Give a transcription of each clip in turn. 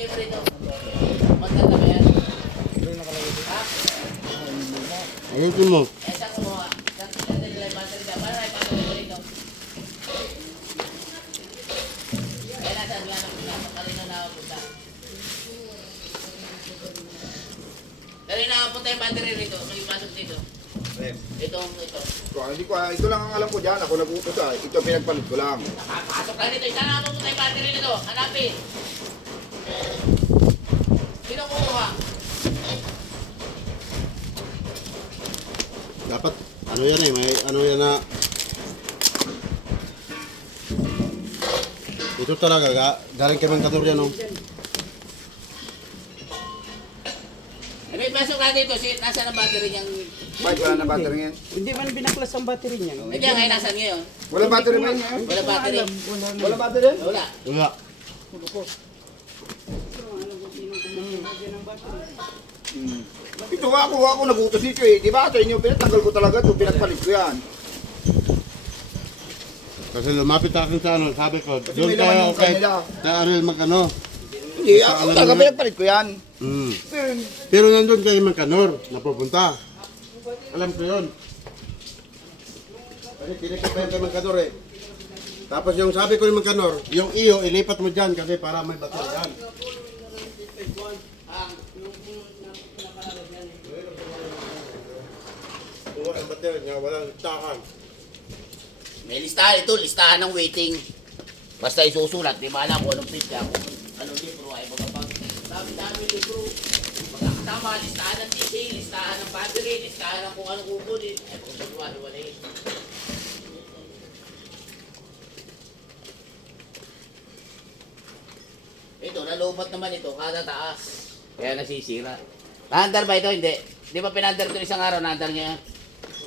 Rito. Maganda ba yan? Ha? Ayun mo. Eh, saan kumuha? Saan nila yung battery dyan? Para ipapagay ko rito. Eh, nasaan nga nasa kanina nakapunta? Kanina nakapunta yung battery rito. May pasok dito. Ito. Ito lang ang alam ko dyan. Ako nag-utos ito pinagpalit ko lang. Nakapasok na dito. Saan nakapunta yung battery nito? Hanapin. Sino kumuha? Dapat, ano yan eh, may ano yan na... Ito talaga, galing kay Mangkanor yan oh. Eh, may pasok na dito. Nasaan ang battery niyang... Bakit wala na battery yan? Hindi man binaklas ang battery niya. Eh, diyan ngayon, nasaan ngayon? Wala battery ba yan? Wala battery. Wala battery? Wala. Wala. Ito ako nag-utos dito eh. Di ba sa inyo pinatanggal ko talaga ito. Pinagpalit ko yan. Kasi lumapit akin sa ano, sabi ko, Kasi doon may laman tayo yung kay kanila. na Ariel magano. Hindi, ako talaga pinagpalit ko yan. Mm. Pero, Pero nandun kay Mangkanor, napupunta. Alam ko yun. Kasi tinikip pa yun kay Mangkanor eh. Tapos yung sabi ko yung Mangkanor, yung iyo, ilipat mo dyan kasi para may battery yan. Kuha ang battery niya, walang listahan. May listahan ito. Listahan ng waiting. Basta isusulat. Di ba alam kung anong pizza. Kung anong libro ay magpapag... Dami-dami libro. Magkakasama. Listahan ng TV. Listahan ng battery. Listahan ng kung anong kukunin. Ay kung wala eh. Ito, nalubat naman ito. Kada taas. Kaya nasisira. Naandar ba ito? Hindi. Di ba pinandar ito isang araw? Naandar niya.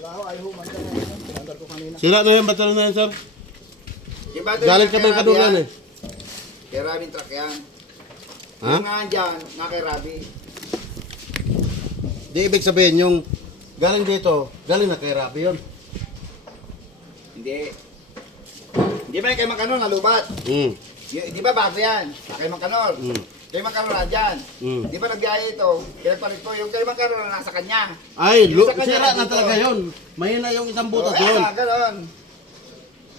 wala ako, ayaw humanda na yan. Pinandar ko kanina. Sila na yung battery na yan, sir. Yung battery Galing ka kay Mangkanor Rabi yan eh. Kay Rabi truck yan. Ha? Yung nga dyan, nga kay Rabi. Di ibig sabihin yung galing dito, galing na kay Rabi yun. Hindi. Hindi ba yung kay Mangkanor nalubat? Di ba bago yan? Kay Mangkanor. Kay Mangkanor na dyan. Di ba nagbiyahe ito? Pinagpalit ko yung kay Mangkanor na nasa kanya. Ay, Yung sa kanya sira na nandito. talaga yun. Mahina yung isang butas Oo, yun. ganon.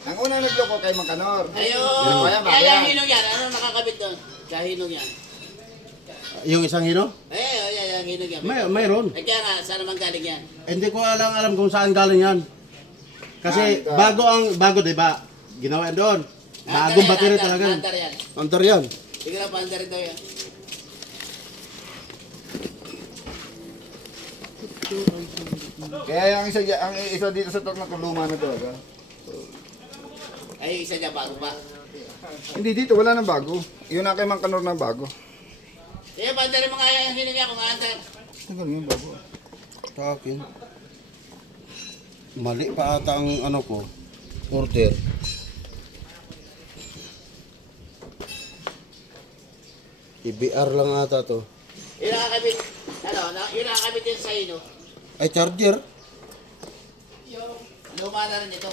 Ang unang nagloko kay Mangkanor. Ayun! Kaya ba Kaya yan? yung hinong yan. Ano nakakabit doon? Sa hinong yan. Yung isang hino? Yung hinong yan. Mayroon. Eh kaya nga, saan naman galing yan? Hindi ko alam kung saan galing yan. Kasi bago diba? Ginawa yan doon. Bagong battery talaga. Andar yan. Andar yan. Sige na, paandar daw yan. Kaya ang isa dito sa truck na to, luma na talaga. Ay, isa niya bago pa. Hindi dito, wala nang bago. Yun na kay Mangkanor na bago. Sige, paandarin mo nga yung hinong yan kung aandar. Tagal yung bago. Sa akin. Mali pa ata ang ano ko. Order. IBR lang ata to. Yung nakakabit, yung nakakabit yun sa hino. Ay, charger. Luma na rin ito.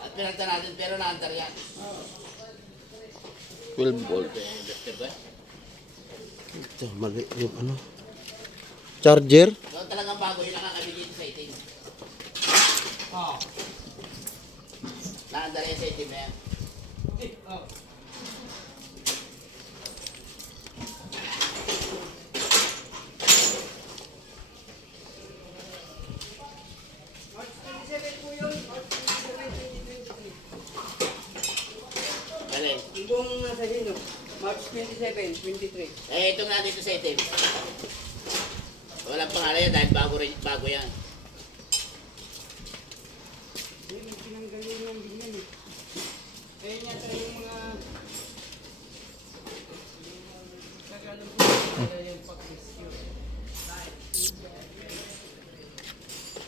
At pinagta natin, pero naandar yan. 12 volt. Ito, mali yung ano. Charger. Doon talagang bago yung nakakabit dito sa itim. Naandar yan sa itim na yan. Alin? Yung buong nasa hino, March 27, 23. Eh, itong nandito sa itim. Walang pangalan yan dahil bago yan. Yung tinanggal yun ng ganyan eh. Kaya niya tayo yung mga... Kagalang po yung pag-rescue.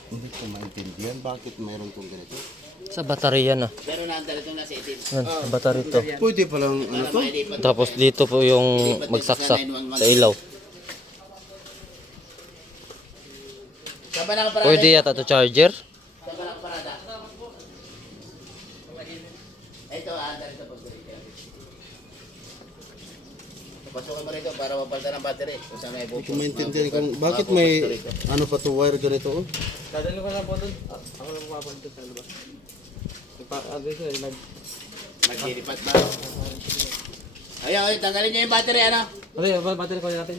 Hindi ko maintindihan bakit mayroon kong ganito. Sa baterya na. Pero naandar itong nasa itim. Yan, sa battery to. Pwede palang ano to? Tapos dito po yung magsaksak sa ilaw. Saan ba nakaparada? Pwede yata to charger. Saan ba nakaparada? Ito, aandar ito pag Pasukan mo rito para mapalitan ng battery. Kung saan may Hindi ko maintindihan kung bakit may ano pa to wire ganito oh. Dadalo ko na po doon. Ako lang pupunta sa labas. Maglilipat ba? Ayaw, tanggalin niyo yung battery, ano? Battery ko natin.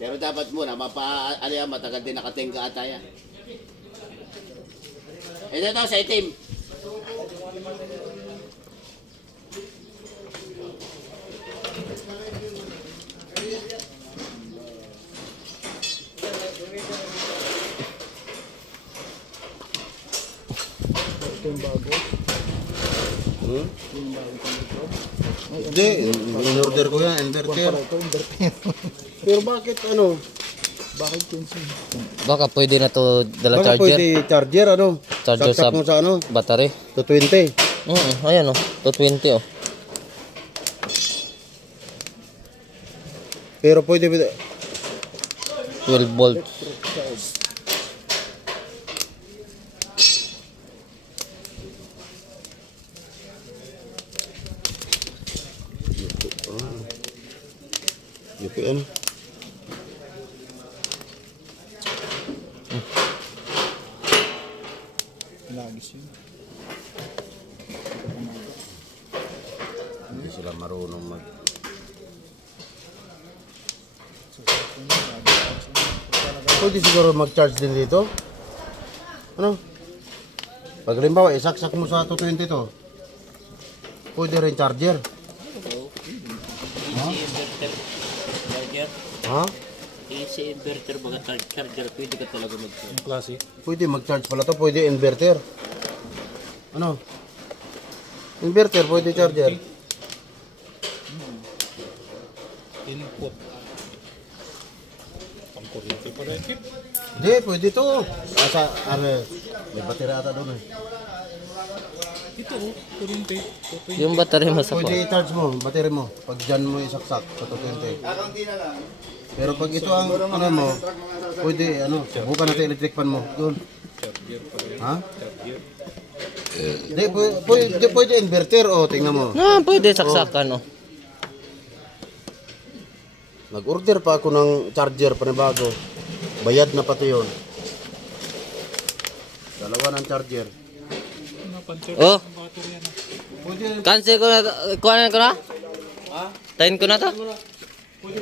Pero dapat muna, matagal din nakatingga ata yan. Ito sa itim. Hmm? Hindi, in-order ko yan, inverter. Pero bakit ano? Baka pwede na to dala Baka charger. pwede charger ano? Charger Saksak sa mo sa ano? battery. 220. Ayan oh, 220 oh. Pero pwede 12 volts. Yupi ano? Hindi sila marunong mag... Pwede siguro mag-charge din dito? Ano? Pag halimbawa, isaksak mo sa 220 to. Pwede rin charger. Charger, Ha? AC inverter baga charger, pwede ka talaga mag-charge. Pwede mag-charge pala to, pwede inverter. Ano? Inverter, pwede charger. Hindi, pwede to. Asa, ano, may battery ata doon eh. Yung battery mo sa Pwede i-charge mo, battery mo. Pag dyan mo isaksak sa 220. Kakaunti na lang. Pero pag ito ang ano mo, pwede, ano, subukan natin electric fan mo. Doon. Ha? Hindi, pwede inverter o, tingnan mo. pwede saksakan oh. Nag-order pa ako ng charger panibago. Bayad na pati yun. Dalawa ng charger. Oh, Pwede, cancel ko na. Kuha na ko na? Tayin ko na to? pwede